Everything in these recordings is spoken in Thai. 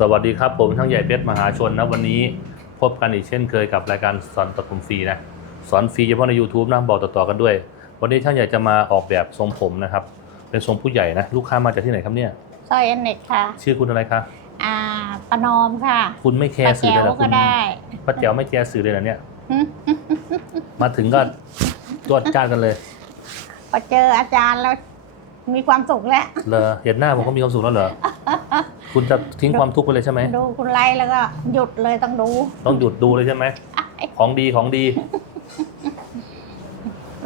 สวัสดีครับ ผมช่างใหญ่เพชรมหาชนนะวันนี้พบกันอีกเช่นเคยกับรายการสอนตัดผมฟรีนะสอนฟรีเฉพาะใน YouTube นะบอกต่อๆกันด้วย วันนี้ช่างใหญ่จะมาออกแบบทรงผมนะครับ เป็นทรงผู้ใหญ่นะลูกค้ามาจากที่ไหนครับเนี่ยซอยเอ็นเน็กค่ะ ชื่อคุณอะไรคะอ่าประนอมค่ะคุณไม่แคร์สื่อแจ๋เลยวเหรอคุก็ณได้ป้าแจ๋วไม่แคร์สื่อเลยเหรอเนี่ย หึมาถึงก็ตรวจจ้านกันเลยพอเจออาจารย์แล้วมีความสุขแล้ว เลอเห็นหน้าผมก็มีความสุขแล้วเหรอ คุณจะทิ้งความทุกข์ไปเลยใช่ไหมดูคุณไล่แล้วก็หยุดเลยต้องดูต้องหยุดดูเลยใช่ไหมของดีของดี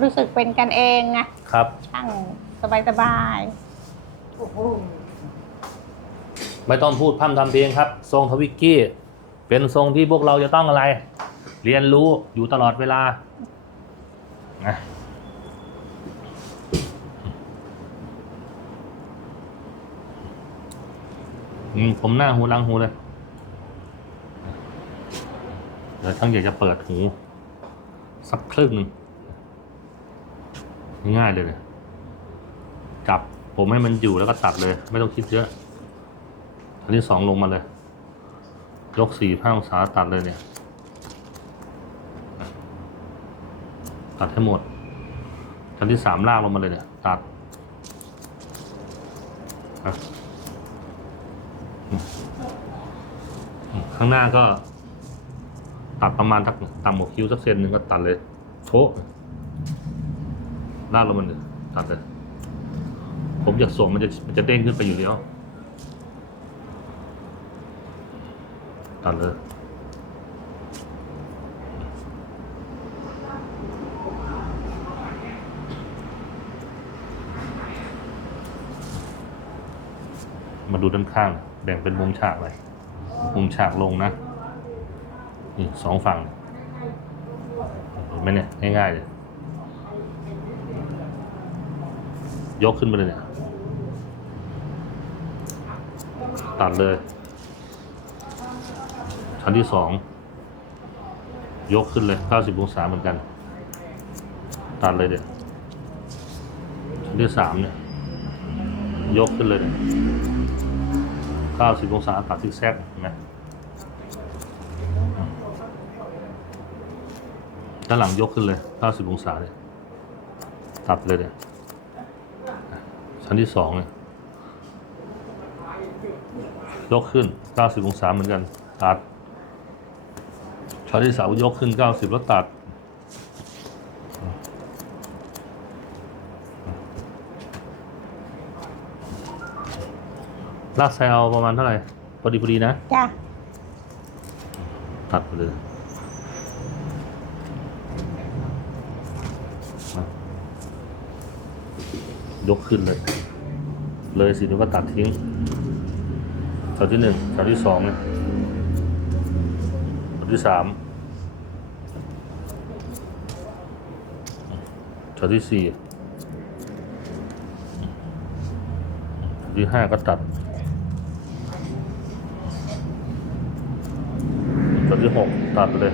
รู้สึกเป็นกันเองไงครับ ช่างสบายสบายไม่ต้องพูดพร่ำทำเพลงครับ ทรงทวิกกี้ เป็นทรงที่พวกเราจะต้องอะไร เรียนรู้อยู่ตลอดเวลานะ อืมผมหน้าหูหลังหูเลยเดี๋ยวทั้งอยากจะเปิดหูสักครึ่งหนึ่งง่ายเลยเลยจับผมให้มันอยู่แล้วก็ตัดเลย ไม่ต้องคิดเยอะอันที่สองลงมาเลย ยกสี่ห้าองศาตัดเลยเนี่ย ตัดให้หมดอันที่สามลากลงมาเลยเนี่ย ตัดอะ ข้างหน้าก็ ตัดประมาณทักต่ำกว่าคิ้วสักเซนหนึ่งก็ตัดเลยโชะลากลงมาเลยตัดเลย ผมอยากส่งมันจะมันจะเด้งขึ้นไปอยู่แล้ว ตัดเลยมาดูด้านข้าง แบ่งเป็นมุมฉากเลยมุมฉากลงนะนี่สองฝั่งเห็นไหมเนี่ยง่ายๆเลยยกขึ้นไปเลยเนี่ยตัดเลย ชั้นที่สองยกขึ้นเลย 90 องศาเหมือนกัน ตัดเลยเดี๋ยวชั้นที่สามเนี่ย ยกขึ้นเลยเนี่ย 90 องศาตัดซิกแซกนไหมด้านหลังยกขึ้นเลย 90 องศาเลยตัดเลยเนี่ยชั้นที่สองเนี่ยยกขึ้น 90 องศาเหมือนกัน ตัด ชั้นที่สามยกขึ้น 90 แล้วตัด ลากไซเอาประมาณเท่าไหร่พอดีพอดีนะ จ้ะตัดไปเลยยกขึ้นเลย เลยสิแล้วก็ตัดทิ้งแถวที่หนึ่งแถวที่สองเนี่ยแถวที่สามแถวที่สี่แถวที่ห้าก็ตัดแถวที่หก ตัดเลย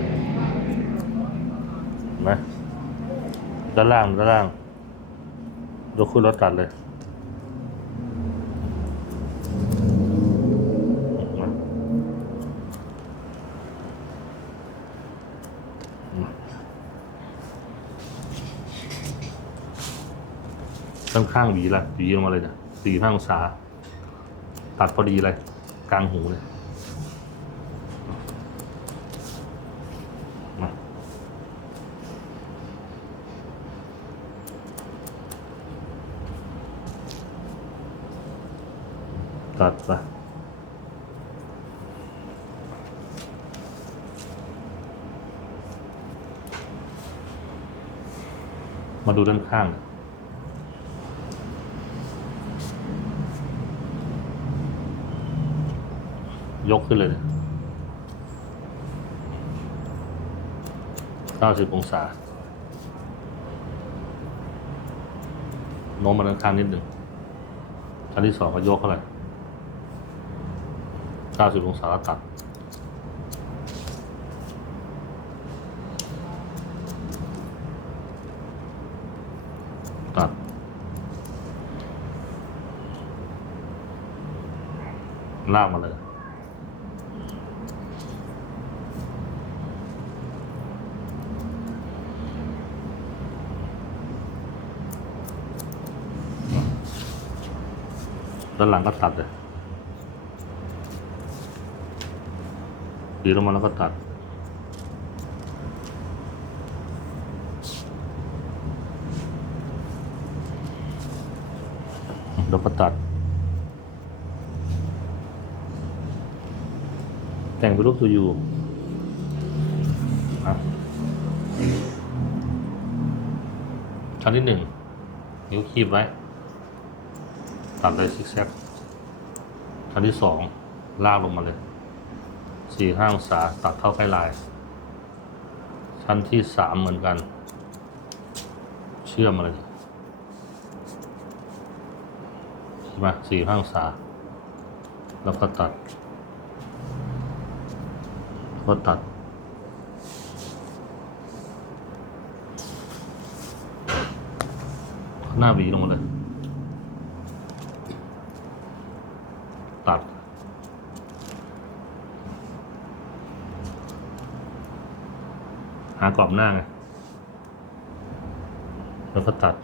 เห็นไหมด้านล่างด้านล่างยกขึ้นแล้วตัดเลยข้างข้างหวีละหวีลงมาเลยนี่ยสี่ห้าองศา ตัดพอดีเลย กลางหูเลย มาดูด้านข้าง ยกขึ้นเลยเก้าสิบองศา โน้มมาด้านข้างนิดหนึ่งชั้นที่สองก็ยกเข้าไปเก้าสิบองศาแล้วตัด ลากมาเลย ด้านหลังก็ตัดเลยตีลงมาแล้วก็ตัดเราวก็ตัด แต่งเป็นรูปตัวยูอะชั้นที่หนึ่งนิ้วคีบไว้ตัดเลยซิกแซกชั้นที่สองลากลงมาเลยสี่ห้าองศาตัดเข้าใกล้ลาย ชั้นที่สามเหมือนกัน เชื่อมมาเลยใช่ไหมสี่ห้าองศาแล้วก็ตัด ก็ตัด หน้าหวีลงมาเลย ตัด หากรอบหน้าไง แล้วก็ตัด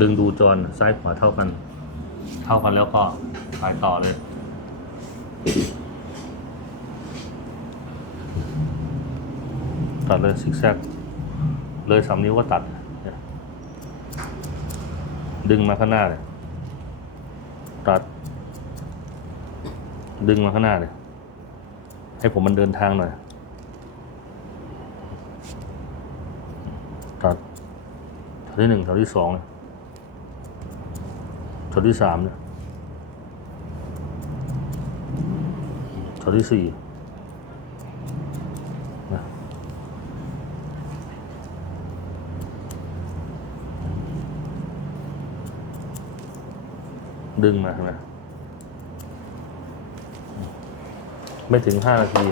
ดึงดูจรซ้ายขวาเท่ากัน เท่ากันแล้วก็ไปต่อเลยตัดเลยซิกแซกเลยสามนิ้วก็ตัด ดึงมาข้างหน้าเลยตัด ดึงมาข้างหน้าเลยให้ผมมันเดินทางหน่อย ตัดแถวที่หนึ่งแถวที่สองเนี่ย แถวที่สามเนี่ยแถวที่สี่นะดึงมาใช่ไหมไม่ถึงห้านาที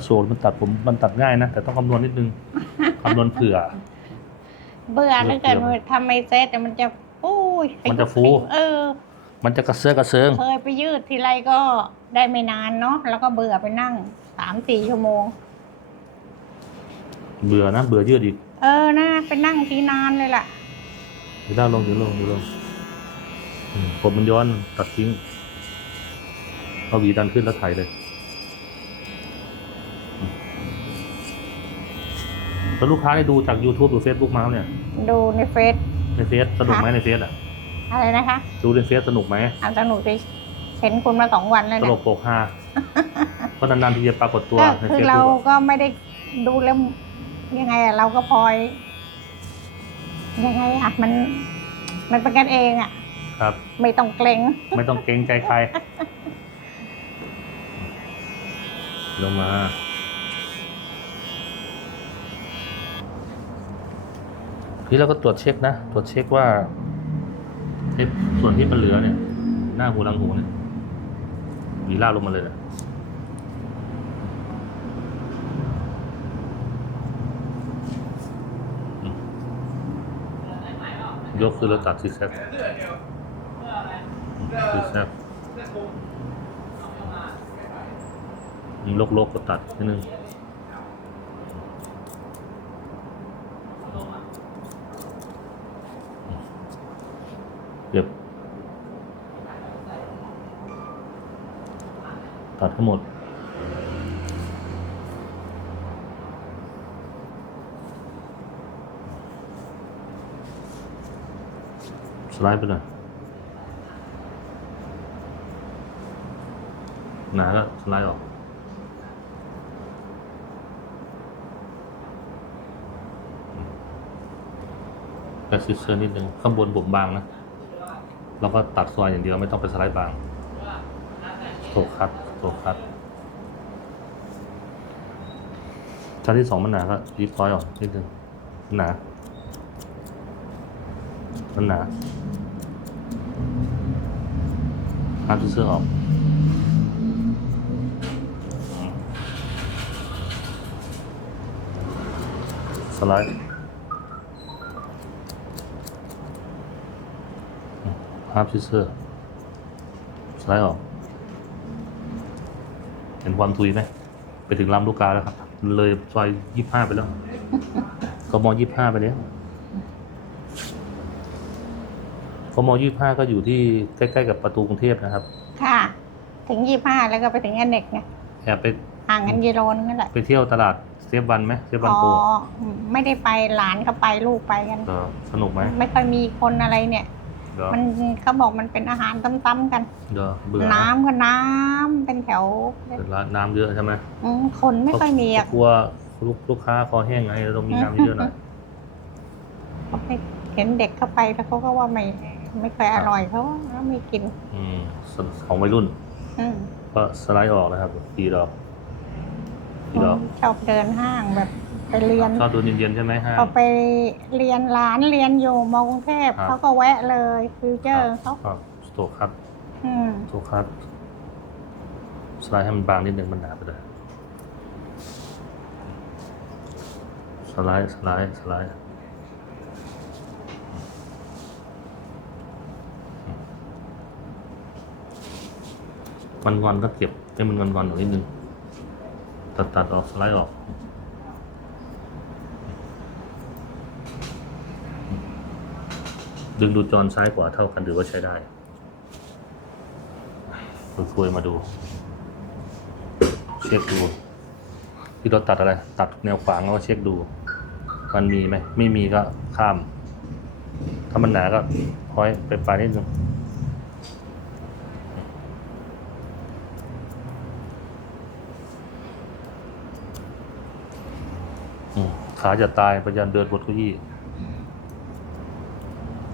ผมอยากโชว์มันตัดผมมันตัดง่ายนะ แต่ต้องคำนวณนิดนึงคำนวณเผื่อ เบื่อเหลือเกินทำไม่เสร็จแต่มันจะปุ้ยมันจะฟู เออ มันจะกระเซาะกระเซิงเคยไปยืดทีไรก็ได้ไม่นานเนาะแล้วก็เบื่อไปนั่งสามสี่ชั่วโมง เบื่อนะเบื่อยืดอีก เออนะไปนั่งทีนานเลยล่ะเดี๋ยวด้านลงเดี๋ยวลงเดี๋ยวลงอืมผมมันย้อนตัดทิ้งเอาหวีดันขึ้นแล้วถ่ายเลย แล้วลูกค้าได้ดูจาก YouTube หรือ Facebook มาครับเนี่ย ดูในเฟซในเฟซสนุกไหมในเฟซอะ อะไรนะคะ ดูในเฟซสนุกไหมอันสนุกดิเห็นคุณมาสองวันแล้วตเนี่ลยกโปกฮาเพราะนานๆทีจะปรากฏตัวก็ในคืเฟอซเราบุ๊กก็ไม่ได้ดูแล้วยังไงอะเราก็พลอย ยังไงอะมัน มันเป็นกันเองอะครับ ไม่ต้องเกรงไม่ต้องเกรงใจใครลงมา ทีเราก็ตรวจเช็คนะ ตรวจเช็คว่าไอ้ส่วนที่มันเหลือเนี่ย หน้าหูหลังหูเนี่ยหวีล่าลงมาเลยนะอืมยกคือเราตัดซิกแซกซิกแซกลกๆก็ตัดนิดนึง เก็บตัดทั้งหมด สไลด์ไปหน่อยหนาก็สไลด์ออกแปซิเซอร์นิดนึงข้างบนผมบางนะ แล้วก็ตัดซอยอย่างเดียวไม่ต้องไปสไลด์บางโถคัดโถคัดชั้นที่สองมันหนาก็รีบซอยออกนิดนึงหนา มันหนาคัดเสื้อออกสไลด์ ภาพซิเซอร์สไลด์ออก เห็นความทุยไหม ไปถึงลำลูกกาแล้วครับ เลยซอยยี่ห้าไปแล้วกมยี่ห้าไปแล้วกมยี่ห้าก็อยู่ที่ใกล้ๆกับประตูกรุงเทพนะครับ ค่ะ ถึงยี่ห้าแล้วก็ไปถึงอันเน็กไงแอบไปห่างกันกิโลนึงนั่นแหละ ไปเที่ยวตลาดเซฟวันไหมเซฟวันอ๋อโปรไม่ได้ไปหลานเขาไปลูกไปกันก็สนุกไหมไม่ค่อยมีคนอะไรเนี่ย เดี๋ยวมันเขาบอกมันเป็นอาหารตั้มๆกันเดี๋ยวเบื่อนะน้ำก็น้ำเป็นแถวเดี๋ยวร้านน้ำเยอะใช่ไหมอืมคนไม่ค่อยมีอะกลัวลูกลูกค้าคอแห้งไงเราต้องมีน้ำเยอะหน่อย เขาไปเห็นเด็กเข้าไปแล้วเขาก็ว่าไม่ไม่ค่อยอร่อยเขาว่าไม่กิน อืมสของวัยรุ่น อืมก็สไลด์ออกนะครับตีดอกตีดอก ชอบเดินห้างแบบ ไปเรียนชอบโดนเย็นๆใช่ไหมฮะ พอไปเรียนร้านเรียนอยู่มอกรุงเทพครับ เขาก็แวะเลยฟิวเจอร์เขาก็สโตคัตอืมสโตคัตสไลด์ให้มันบางนิดนึงมันหนาไปเลยสไลด์สไลด์สไลด์มันงอนก็เก็บให้มันงอนๆหน่อยนิดนึงตัดตัดออกสไลด์ออก ดึงดูจรซ้ายขวาเท่ากันถือว่าใช้ได้คุยมาดู เช็คดู ที่เราตัดอะไร ตัดแนวขวางแล้วก็เช็คดู มันมีไหม ไม่มีก็ข้าม ถ้ามันหนาก็พอยไปปลายนิดนึงขาจะตายพยายามเดินบนเก้าอี้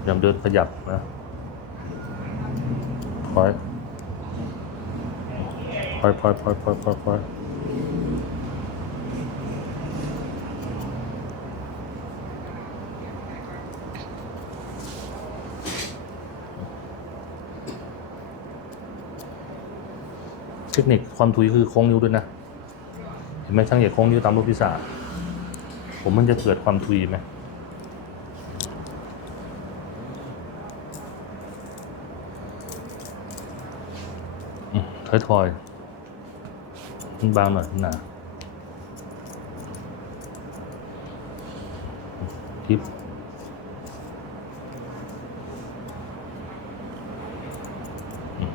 ยามเดินขยับนะคอยคอยคอยคอยคอยคอยคอยเทคนิคความถุยคือโค้งนิ้วด้วยนะ เห็นไหมช่างเหยียดโค้งนิ้วตามรูปพิศาผมมันจะเกิดความทุยไหม อืมถอยถอยมันบางหน่อยหนาทิปอืม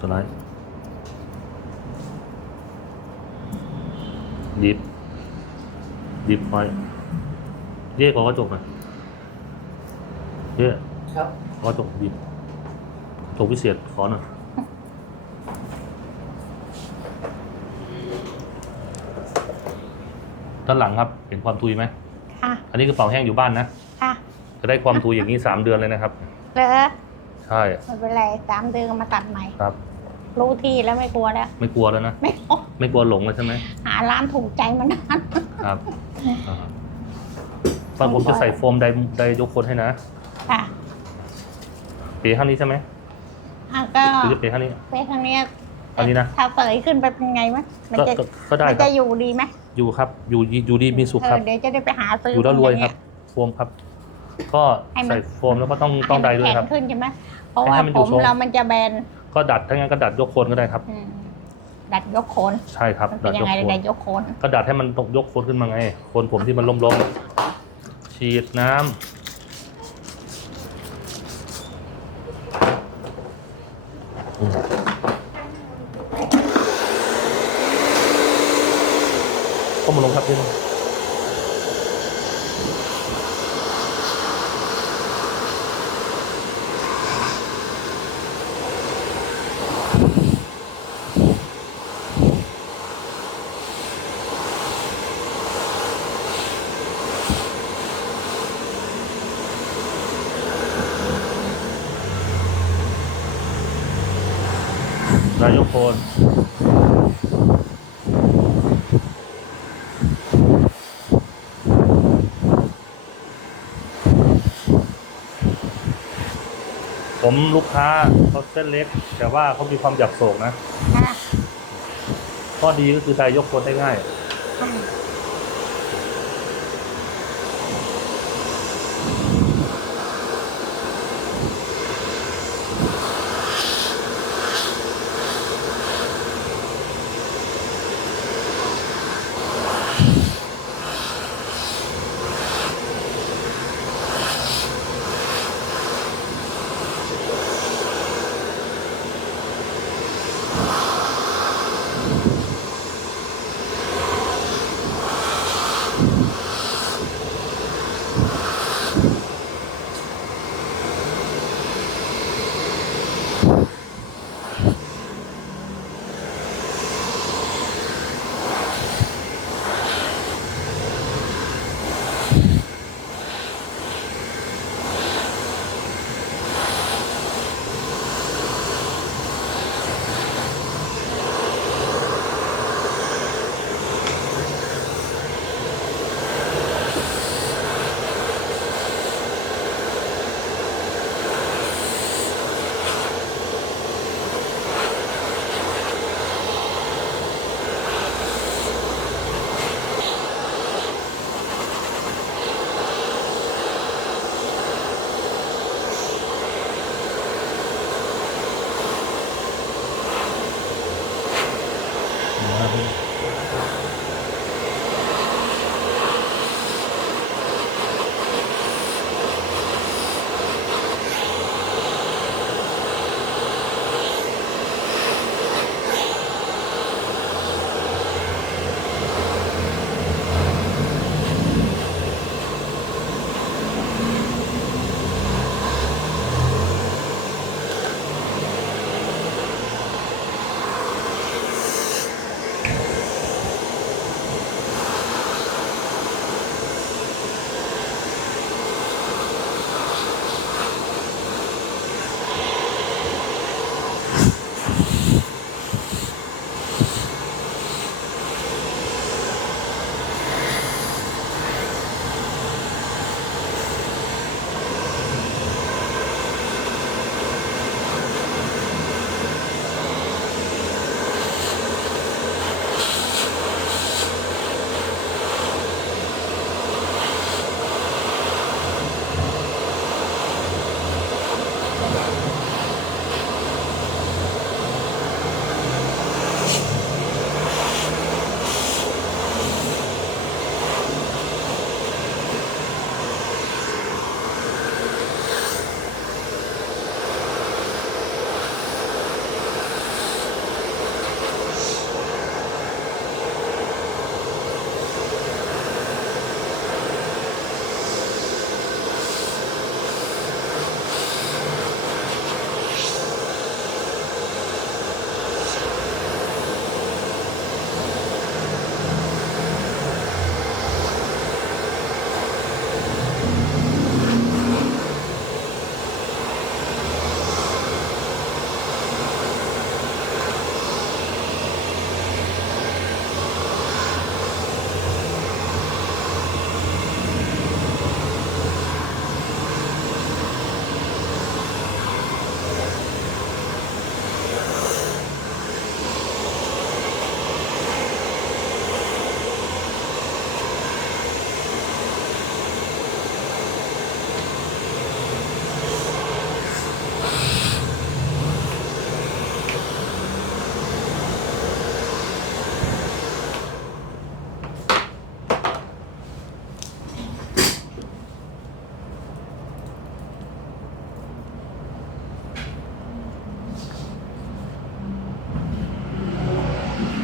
สไลด์ดิฟดิฟไว้เย่ขอกระจกหน่อยเย่ครับขอกระจกดิฟ ถกพิเศษขอหน่อยด้านหลังครับ เห็นความทุยไหมค่ะ อันนี้คือเป่าแห้งอยู่บ้านนะ ค่ะ จะได้ความทุยอย่างนี้สามเดือนเลยนะครับ เหรอใช่ ไม่เป็นไรสามเดือนก็มาตัดใหม่ ครับ รู้ที่แล้วไม่กลัวแล้ว ไม่กลัวแล้วนะ ไม่กลัวไม่กลัวหลงแล้วใช่ไหม หาร้านถูกใจมานานครับอ่าตอนผมจะใส่โฟมไดไดยกคนให้นะค่ะเปข้างนี้ใช่ไหม อะก็หรือจะเปข้างนี้เป้ครั้งเนี้ยอันนี้นะ ถ้าเสยขึ้นไปเป็นไงมั้ยมันก็จะก็ก็ได้มันครัจะบอยู่ดีไหมอยู่ครับ อยู่อยู่ดีมีสุขเอครัอบเดี๋ยวจะได้ไปหาซื้อออยู่แล้วรวยางครับเงี้โฟมครับ ก็ให้มันใส่โฟมแล้วก็ต้องต้องไดด้วยครับให้มันแข็งขึ้นใช่ไหมเพราะว่าให้มันอยู่ผมทรงเรามันจะแบนก็ดัดถ้างั้นก็ดัดยกโคนก็ได้ครับอืมดัดยกโคนใช่ครับมันเป็นยังไงโคนดัดยกโคนก็ดัดให้มันตกยกโคนขึ้นมาไงโคนผมที่มันล้มๆฉีดน้ำอืมก็มาลงครับพี่น้องายกโคน ผมลูกค้าเขาเส้นเล็ก แต่ว่าเขามีความหยักโศกนะ ค่ะข้อดีก็คือไดยกโคนได้ง่าย ค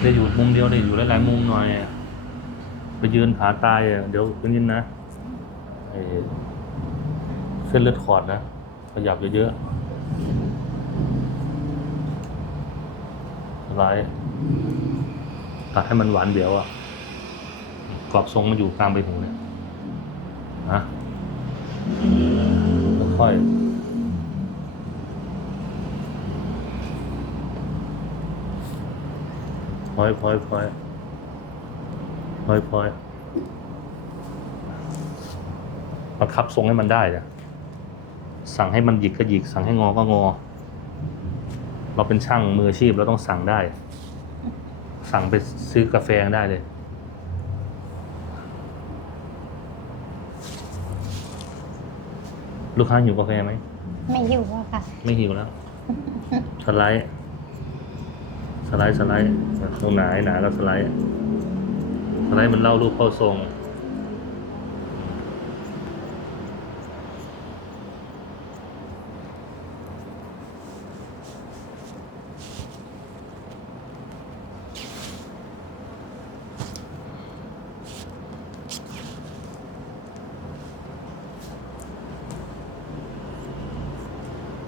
จะอยู่มุมเดียวเลยอยู่หลายๆมุมหน่อย ไปยืนผาตายอะเดี๋ยวเป็นยินนะเส้นเลือดขอดนะขยับเยอะๆสไลด์ตัดให้มันหวานเดี๋ยวอะกรอบทรงมันอยู่กลางใบหูเนี่ยนะค่อยๆ ลอยพลอยพลอยพลอยพลอยประคับทรงให้มันได้นะสั่งให้มันหยิกก็หยิก สั่งให้งอก็งอ เราเป็นช่างมืออาชีพเราต้องสั่งได้ สั่งไปซื้อกาแฟได้เลยลูกค้าหิวกาแฟไหม ไม่หิวอะค่ะ ไม่หิวแล้วสไลด์ สไลด์สไลด์ตรงหนาหนาก็สไลด์สไลด์มันเล่ารูปเข้าทรง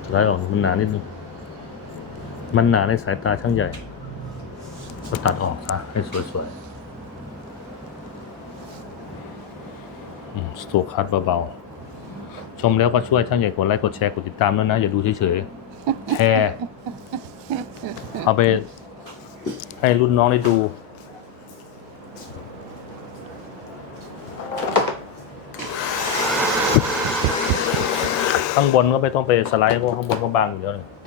สไลด์ออกมันหนานิดนึง มันหนาในสายตาช่างใหญ่ก็ตัดออกซะให้สวยๆสโตคัดเบาๆ ชมแล้วก็ช่วยช่างใหญ่กดไลค์กดแชร์กดติดตามด้วยนะ อย่าดูเฉยๆแชร์เอาไปให้รุ่นน้องได้ดูข้างบนก็ไม่ต้องไปสไลด์เพราะข้างบนก็บางอยู่แล้วนี่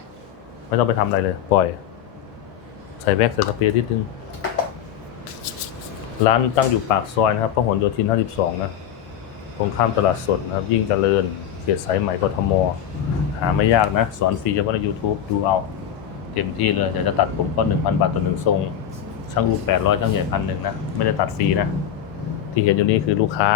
ไม่ต้องไปทำอะไรเลย ปล่อย ใส่แว็กใส่สเปรย์นิดนึง ร้านตั้งอยู่ปากซอยนะครับพหลโยธิน 52 นะตรงข้ามตลาดสดนะครับ ยิ่งเจริญเขตสายใหม่กทม หาไม่ยากนะ สอนฟรีเฉพาะใน YouTube ดูเอา เต็มที่เลยอยากจะตัดผมก็ 1,000 บาทต่อหนึ่งทรง ช่างอูป800ช่างใหญ่พันหนึ่งนะ ไม่ได้ตัดฟรีนะ ที่เห็นอยู่นี้คือลูกค้า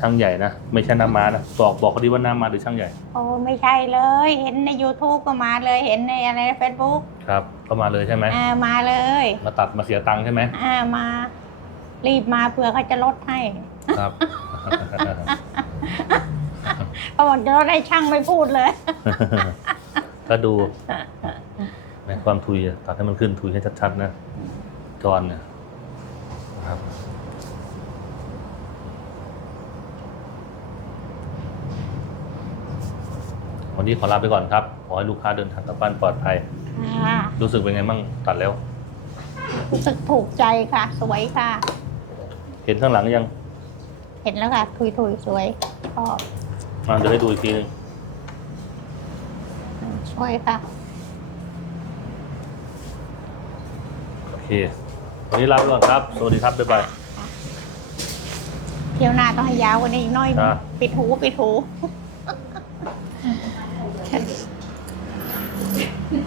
ช่างใหญ่นะ ไม่ใช่หน้ามานะบอกบอกเขาดีว่าหน้ามาหรือช่างใหญ่ โอ้ไม่ใช่เลย เห็นใน YouTube ก็มาเลยเห็นในอะไรเฟซบุ๊กครับก็มาเลยใช่ไหมอ่ามาเลยมาตัดมาเสียตังค์ใช่ไหมอ่ามา รีบมาเผื่อเขาจะลดให้ ครับ เขาบอกจะลดให้ช่างไม่พูดเลย ก็ดูในความทุยอะตัดให้มันขึ้นทุยให้ชัดๆนะจอนเนี่ยนะครับ วันนี้ขอลาไปก่อนครับ ขอให้ลูกค้าเดินทางกลับบ้านปลอดภัยอ่ารู้สึกเป็นไงบ้างตัดแล้ว รู้สึกถูกใจค่ะ สวยค่ะ เห็นข้างหลังยังเห็นแล้วค่ะทุยทุยๆ สวยชอบมาเดี๋ยวให้ดูอีกทีหนึงสวยค่ะ โอเค วันนี้ลาไปก่อนครับ สวัสดีครับบ๊ายบาย เที่ยวหน้าต้องให้ยาวกว่านี้อีกหน้อยครับปิดหูปิดหูค